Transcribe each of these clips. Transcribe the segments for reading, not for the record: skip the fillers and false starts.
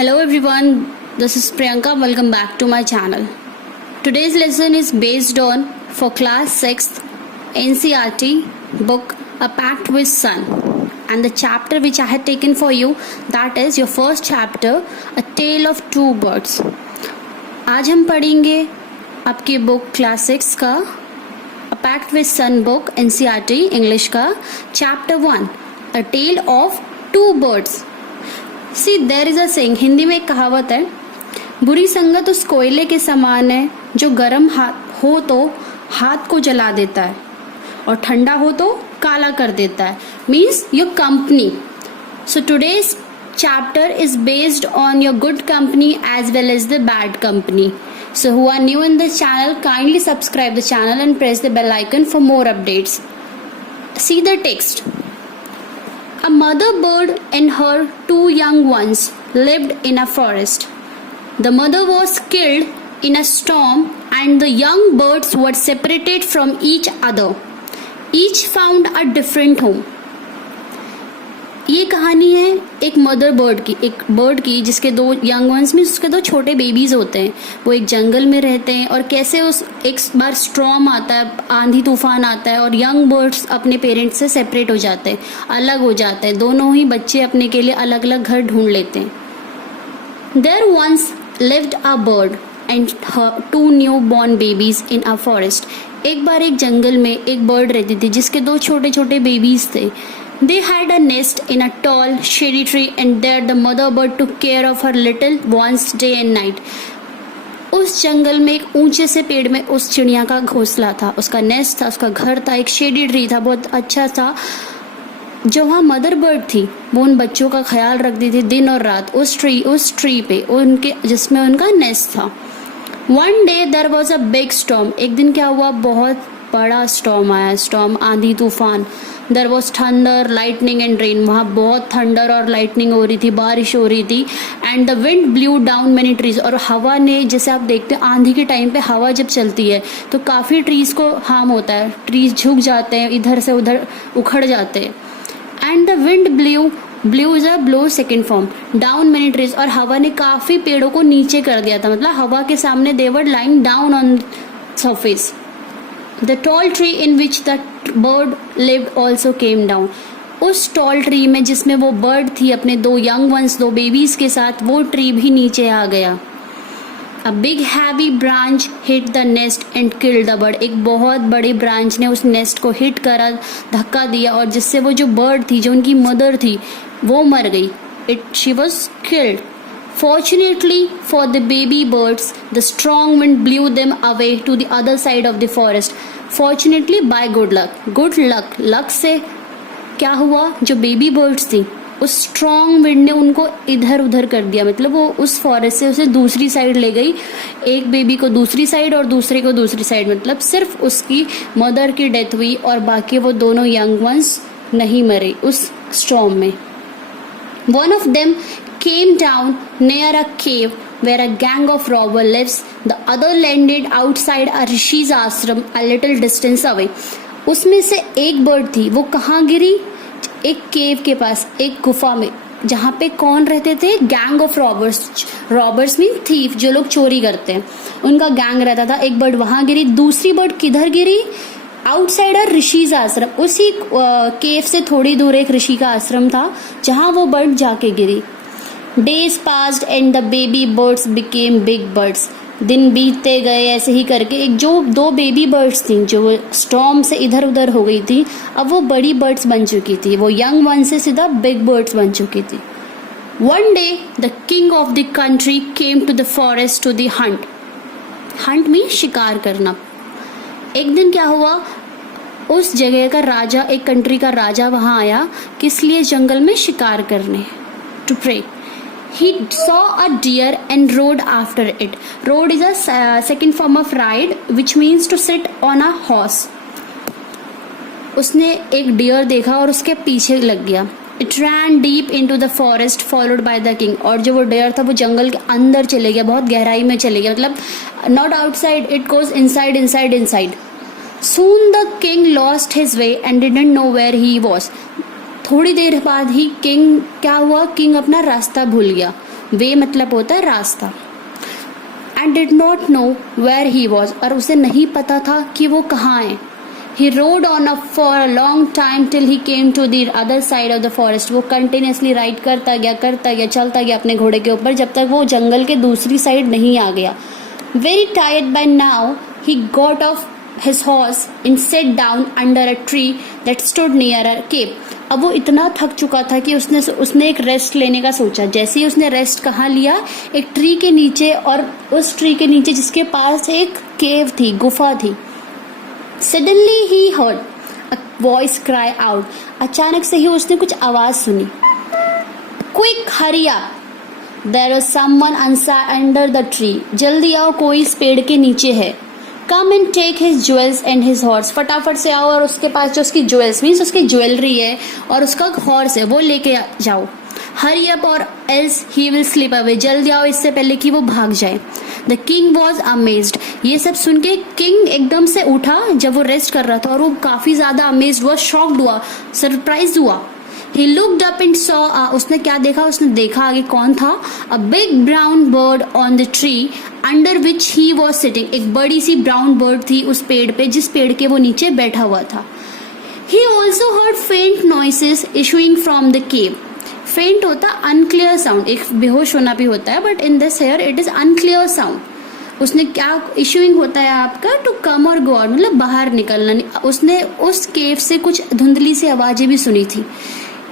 Hello everyone, this is Priyanka. Welcome back to my channel. Today's lesson is based on for class 6th NCERT book A Pact with Sun, and the chapter which I had taken for you, that is your first chapter, A Tale of Two Birds. आज हम पढ़ेंगे आपकी book class 6 का A Pact with Sun book NCERT English का chapter 1 A Tale of Two Birds. See there is a saying, Hindi में एक कहावत है, बुरी संगत उस कोयले के समान है जो गर्म हो तो हाथ को जला देता है और ठंडा हो तो काला कर देता है. Means your company. So today's chapter is based on your good company as well as the bad company. So who are new in this channel, kindly subscribe the channel and press the bell icon for more updates. See the text. A mother bird and her two young ones lived in a forest. The mother was killed in a storm and the young birds were separated from each other. Each found a different home. ये कहानी है एक mother bird की, एक bird की जिसके दो young ones में उसके दो छोटे बेबीज होते हैं. वो एक जंगल में रहते हैं और कैसे उस एक बार स्टॉर्म आता है, आंधी तूफान आता है और यंग बर्ड्स अपने पेरेंट्स से सेपरेट हो जाते हैं, अलग हो जाते हैं. दोनों ही बच्चे अपने के लिए अलग अलग घर ढूंढ लेते हैं. There once lived a bird and two new born babies in a forest. एक बार एक जंगल में एक बर्ड रहती थी जिसके दो छोटे छोटे बेबीज थे. They had a nest in a tall, shady tree, and there the mother bird took care of her little ones day and night. उस जंगल में एक ऊंचे से पेड़ में उस चिड़िया का घोंसला था, उसका नेस्ट था, उसका घर था, एक शेडी ट्री था, बहुत अच्छा था. जो वहाँ मदर बर्ड थी वो उन बच्चों का ख्याल रखती थी दिन और रात उस ट्री पे उनके जिसमें उनका नेस्ट था. One day there was a big storm. एक दिन क्या हुआ, बहुत बड़ा स्टॉर्म आया. स्टॉर्म आंधी तूफान. There was thunder, lightning and rain. वहाँ बहुत थंडर और लाइटनिंग हो रही थी, बारिश हो रही थी. And the wind blue down many trees. और हवा ने, जैसे आप देखते हैं आंधी के टाइम पे हवा जब चलती है तो काफ़ी ट्रीज को हार्म होता है, ट्रीज झुक जाते हैं, इधर से उधर उखड़ जाते हैं. And the wind blue is a blow second form down many trees. और हवा ने काफ़ी पेड़ों को नीचे कर दिया था, मतलब हवा के सामने they were lying down on surface. The tall tree in which the bird lived also came down. उस tall tree में जिसमें वो bird थी अपने दो young ones, दो babies के साथ, वो tree भी नीचे आ गया. A big heavy branch hit the nest and killed the bird. एक बहुत बड़ी branch ने उस nest को hit करा, धक्का दिया और जिससे वो जो bird थी, जो उनकी mother थी, वो मर गई. She was killed. Fortunately for the baby birds, the strong wind blew them away to the other side of the forest. Fortunately by good luck. Good luck. Luck से क्या हुआ, जो baby birds थी उस strong wind ने उनको इधर उधर कर दिया. मतलब वो उस फॉरेस्ट से उसे दूसरी साइड ले गई, एक बेबी को दूसरी साइड और दूसरे को दूसरी साइड. मतलब सिर्फ उसकी मदर की डेथ हुई और बाकी वो दोनों यंग वंस नहीं मरे उस स्टॉर्म में. One of them came down near a cave where a gang of robbers lives. The other landed outside a Rishi's ashram a little distance away. उसमें से एक बर्ड थी, वो कहाँ गिरी, एक केव के पास, एक गुफा में, जहाँ पे कौन रहते थे, gang of robbers. Robbers mean thief, जो लोग चोरी करते हैं, उनका गैंग रहता था. एक बर्ड वहाँ गिरी. दूसरी बर्ड किधर गिरी, आउटसाइड अ ऋषिज आश्रम. उसी केव से थोड़ी दूर एक ऋषि का आश्रम था जहाँ वो बर्ड जाके गिरी. Days passed and the baby birds became big birds. दिन बीतते गए ऐसे ही करके. एक जो दो बेबी बर्ड्स थी जो स्टॉर्म से इधर उधर हो गई थी, अब वो बड़ी बर्ड्स बन चुकी थी. वो यंग वन से सीधा बिग बर्ड्स बन चुकी थी. One day the king of the country came to the forest to the hunt. Hunt means शिकार करना. एक दिन क्या हुआ, उस जगह का राजा, एक कंट्री का राजा वहां आया. किस लिए, जंगल में शिकार करने, to prey. He saw a deer and rode after it. Rode is a second form of ride, which means to sit on a horse. उसने एक डियर देखा और उसके पीछे लग गया. It ran deep into the forest, followed by the king. और जो वो डियर था वो जंगल के अंदर चले गया, बहुत गहराई में चले गया. मतलब not outside, it goes inside. Soon the king lost his way and didn't know where he was. थोड़ी देर बाद ही किंग क्या हुआ, किंग अपना रास्ता भूल गया. वे मतलब होता है रास्ता। And did not know where he was, और उसे नहीं पता था कि वो कहाँ है। He rode on up for a long time till he came to the other side of the forest. वो कंटिन्यूसली राइड करता गया, चलता गया अपने घोड़े के ऊपर जब तक वो जंगल के दूसरी साइड नहीं आ गया। Very tired by now, he got off his horse and sat down under a tree that stood near a cave. अब वो इतना थक चुका था कि उसने एक रेस्ट लेने का सोचा। जैसे ही उसने रेस्ट कहाँ लिया, एक ट्री के नीचे, और उस ट्री के नीचे जिसके पास एक केव थी, गुफा थी। Suddenly he heard a voice cry out. अचानक से ही उसने कुछ आवाज सुनी। Quick, hurry up! There was someone under the tree. जल्दी आओ, कोई इस पेड़ के नीचे है। Come and take his jewels and his horse. फटाफट से आओ और उसके पास जो उसकी jewels मीन्स उसकी ज्वेलरी है और उसका हॉर्स है वो लेके जाओ। Hurry up or else he will slip away. जल्दी आओ इससे पहले कि वो भाग जाए। The king was amazed. ये सब सुन के किंग एकदम से उठा जब वो रेस्ट कर रहा था, और वो काफी ज्यादा अमेज्ड हुआ, शॉक्ड हुआ, सरप्राइज हुआ। He looked up and saw, उसने क्या देखा, उसने देखा आगे कौन था। A big brown bird on the tree under which he was sitting. एक बड़ी सी ब्राउन बर्ड थी उस पेड़ पे जिस पेड़ के वो नीचे बैठा हुआ था। He also heard faint noises issuing from the cave. फेंट होता अनक्लियर साउंड, एक बेहोश होना भी होता है, but in this here it is unclear sound. उसने क्या इशूइंग होता है आपका, टू कम और गो आउट मतलब बाहर निकलना। उसने उस केव से कुछ धुंधली सी आवाजें भी सुनी थी।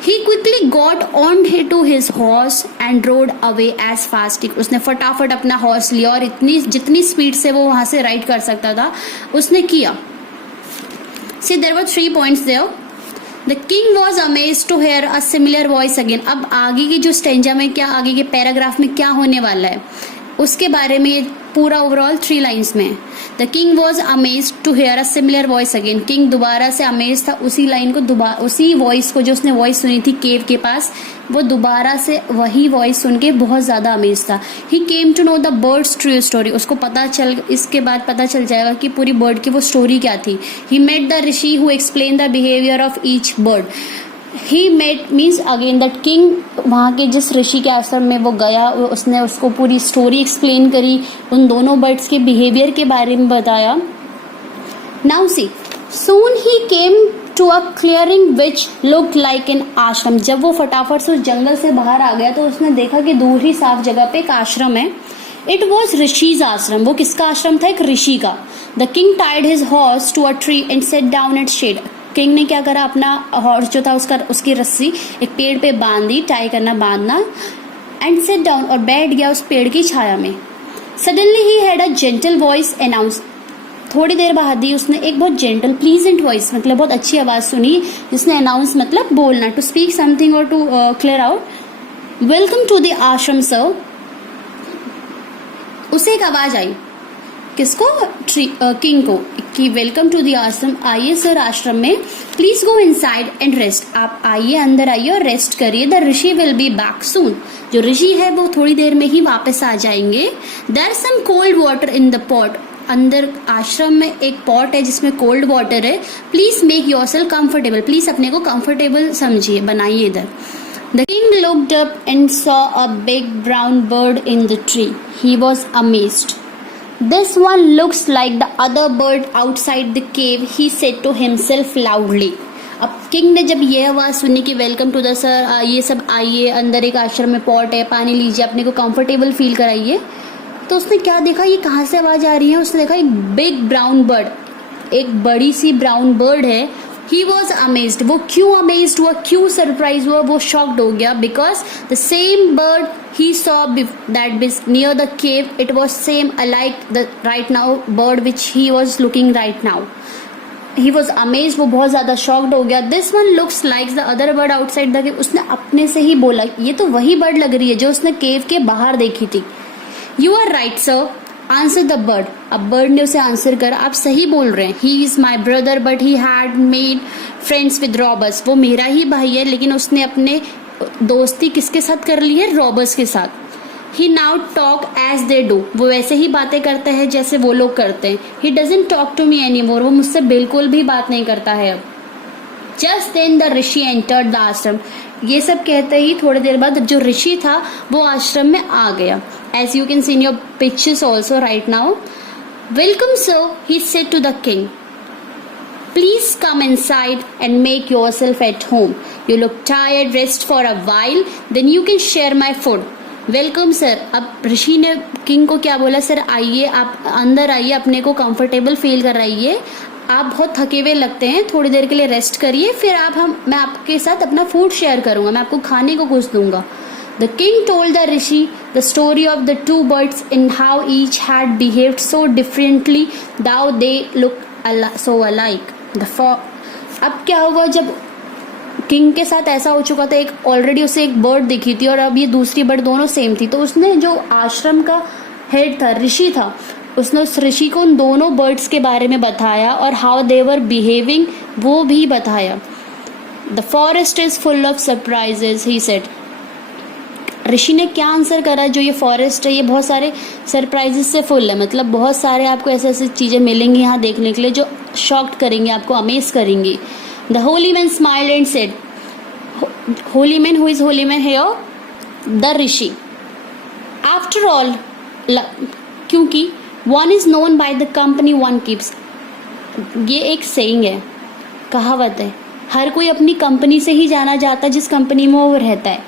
He quickly got on to his horse and rode away as fast. उसने फटाफट अपना हॉर्स लिया और जितनी स्पीड से वो वहां से राइड कर सकता था उसने किया। See, there were 3 points there. The king was amazed to hear a similar voice again. अब आगे की जो स्टेंजा में क्या, आगे के पैराग्राफ में क्या होने वाला है उसके बारे में ये पूरा ओवरऑल 3 लाइन्स में है। The king was amazed to hear a similar voice again. King दोबारा से अमेज था उसी लाइन को, उसी वॉइस को जो उसने वॉइस सुनी थी केव के पास, वो दोबारा से वही वॉइस सुन के बहुत ज्यादा अमेज था। He came to know the birds true story. उसको इसके बाद पता चल जाएगा कि पूरी बर्ड की वो स्टोरी क्या थी। He met the rishi who explain the behaviour of each bird. He met means again that king, वहाँ के जिस ऋषि के आश्रम में वो गया, उसने उसको पूरी स्टोरी एक्सप्लेन करी, उन दोनों बर्ड्स के बिहेवियर के बारे में बताया। Now see, soon he came to a clearing which looked like an ashram. जब वो फटाफट से उस जंगल से बाहर आ गया तो उसने देखा कि दूर ही साफ जगह पे एक आश्रम है। इट वॉज ऋषिज आश्रम। वो किसका आश्रम था? एक ऋषि का। The king tied his horse to a tree and set down at shade. किंग ने क्या करा, अपना हॉर्स जो था उसकी रस्सी एक पेड़ पे बांधी, टाई करना बांधना, एंड सेट डाउन और बैठ गया उस पेड़ की छाया में। Suddenly he had a gentle voice announce. थोड़ी देर बाद ही उसने एक बहुत जेंटल प्लीजेंट वॉइस मतलब बहुत अच्छी आवाज सुनी जिसने अनाउंस मतलब बोलना, टू स्पीक समथिंग और to clear out. Welcome to the ashram sir. उसे एक आवाज आई, किसको? किंग को, कि वेलकम टू द आश्रम, आइए सर आश्रम में, please go inside and rest. आप आइए, अंदर आइए और रेस्ट करिए। The Rishi will be back soon. जो ऋषि है वो थोड़ी देर में ही वापस आ जाएंगे। There some cold water in the pot. अंदर आश्रम में एक पॉट है जिसमें कोल्ड वाटर है। Please make yourself comfortable. Please अपने को कंफर्टेबल समझिए, बनाइए इधर। The king looked up and saw a big brown bird in the tree. He was amazed. This one looks like the other bird outside the cave, he said to himself loudly. अब king ने जब ये आवाज सुनी कि welcome to the sir, ये सब आइए, अंदर एक आश्रम में पॉट है, पानी लीजिए, अपने को कंफर्टेबल फील कराइए, तो उसने क्या देखा, ये कहाँ से आवाज आ रही है? उसने देखा एक बिग ब्राउन बर्ड, एक बड़ी सी ब्राउन बर्ड है। He was amazed. वो क्यों amazed हुआ, क्यों सरप्राइज हुआ, वो shocked हो गया, because the same bird he saw that was near the cave, it was same alike the right now bird which he was looking right now. He was amazed, वो बहुत ज्यादा shocked हो गया। This one looks like the other bird outside the cave. उसने अपने से ही बोला, ये तो वही बर्ड लग रही है जो उसने केव के बाहर देखी थी। You are right sir, answer the bird. अब बर्ड ने उसे आंसर कर, आप सही बोल रहे हैं। He is my brother but he had made friends with robbers. वो मेरा ही भाई है लेकिन उसने अपने दोस्ती किसके साथ कर ली है? रॉबर्स के साथ। He now talk as they do. वो वैसे ही बातें करते हैं जैसे वो लोग करते हैं। He doesn't talk to me any more. वो मुझसे बिल्कुल भी बात नहीं करता है अब। Just then the rishi entered the ashram. ये सब कहते ही थोड़ी देर बाद जो ऋषि था वो आश्रम में आ गया. As you can see in your pictures also right now. Welcome sir, he said to the king. Please come inside and make yourself at home. You look tired, rest for a while, then you can share my food. Welcome sir. अब ऋषि ने king को क्या बोला, sir आइए, आप अंदर आइए, अपने को कंफर्टेबल फील कराइए, आप बहुत थके हुए लगते हैं, थोड़ी देर के लिए रेस्ट करिए, फिर मैं आपके साथ अपना फूड शेयर करूंगा, मैं आपको खाने को कुछ दूंगा. The king told the rishi the story of the two birds and how each had behaved so differently, though they looked so alike. अब क्या हुआ, जब किंग के साथ ऐसा हो चुका था, एक ऑलरेडी उसे एक बर्ड दिखी थी और अब ये दूसरी बर्ड दोनों सेम थी, तो उसने जो आश्रम का हेड था, ऋषि था, उसने उस ऋषि को उन दोनों बर्ड्स के बारे में बताया और हाउ दे वर बिहेविंग वो भी बताया. The forest is full of surprises, he said. ऋषि ने क्या आंसर करा, जो ये फॉरेस्ट है ये बहुत सारे सरप्राइजेस से फुल है, मतलब बहुत सारे आपको ऐसे ऐसी चीज़ें मिलेंगी यहाँ देखने के लिए जो शॉक्ड करेंगे, आपको अमेज करेंगी. The holy man smiled and said, holy man, who is holy man here, the rishi. After all, क्योंकि one is known by the company one keeps, ये एक सेइंग है, कहावत है, हर कोई अपनी कंपनी से ही जाना जाता है जिस कंपनी में वो रहता है.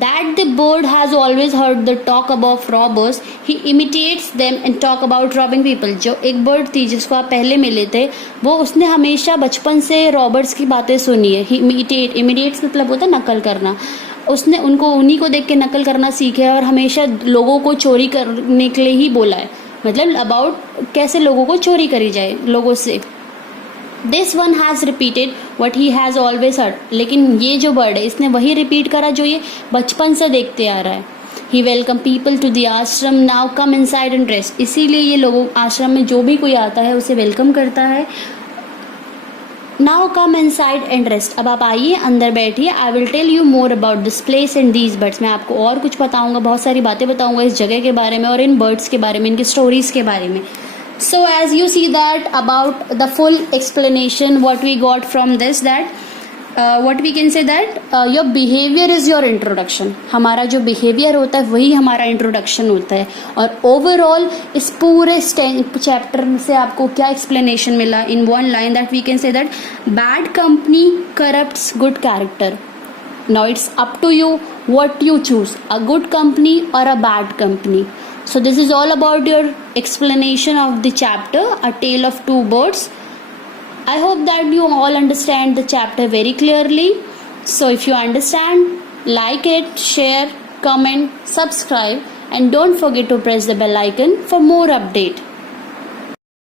That the bird has always heard the talk about robbers, he imitates them and talk about robbing people. जो एक बर्ड थी जिसको आप पहले मिले थे, वो उसने हमेशा बचपन से रॉबर्ट्स की बातें सुनी है. इमिटेट्स मतलब होता है नकल करना, उसने उन्हीं को देख के नकल करना सीखे है और हमेशा लोगों को चोरी करने के लिए ही बोला है, मतलब अबाउट कैसे लोगों को चोरी करी जाए लोगों से. This one has repeated what he has always heard, लेकिन ये जो बर्ड है इसने वही रिपीट करा जो ये बचपन से देखते आ रहा है. ही वेलकम पीपल टू द आश्रम, now come inside and rest. इसीलिए ये लोगों आश्रम में जो भी कोई आता है उसे वेलकम करता है. Now come inside and rest, अब आप आइए अंदर बैठिए. I will tell you more about this place and these birds, मैं आपको और कुछ बताऊंगा, बहुत सारी बातें बताऊंगा इस जगह के बारे में और इन बर्ड्स के बारे में, इनकी स्टोरीज के बारे में. So as you see that about the full explanation what we got from this, that what we can say that your behavior is your introduction. हमारा जो behavior होता है वही हमारा introduction होता है. और overall इस पूरे chapter से आपको क्या explanation मिला in one line, that we can say that bad company corrupts good character. Now it's up to you what you choose, a good company or a bad company. So this is all about your explanation of the chapter, A Tale of Two Birds. I hope that you all understand the chapter very clearly. So if you understand, like it, share, comment, subscribe, and don't forget to press the bell icon for more update.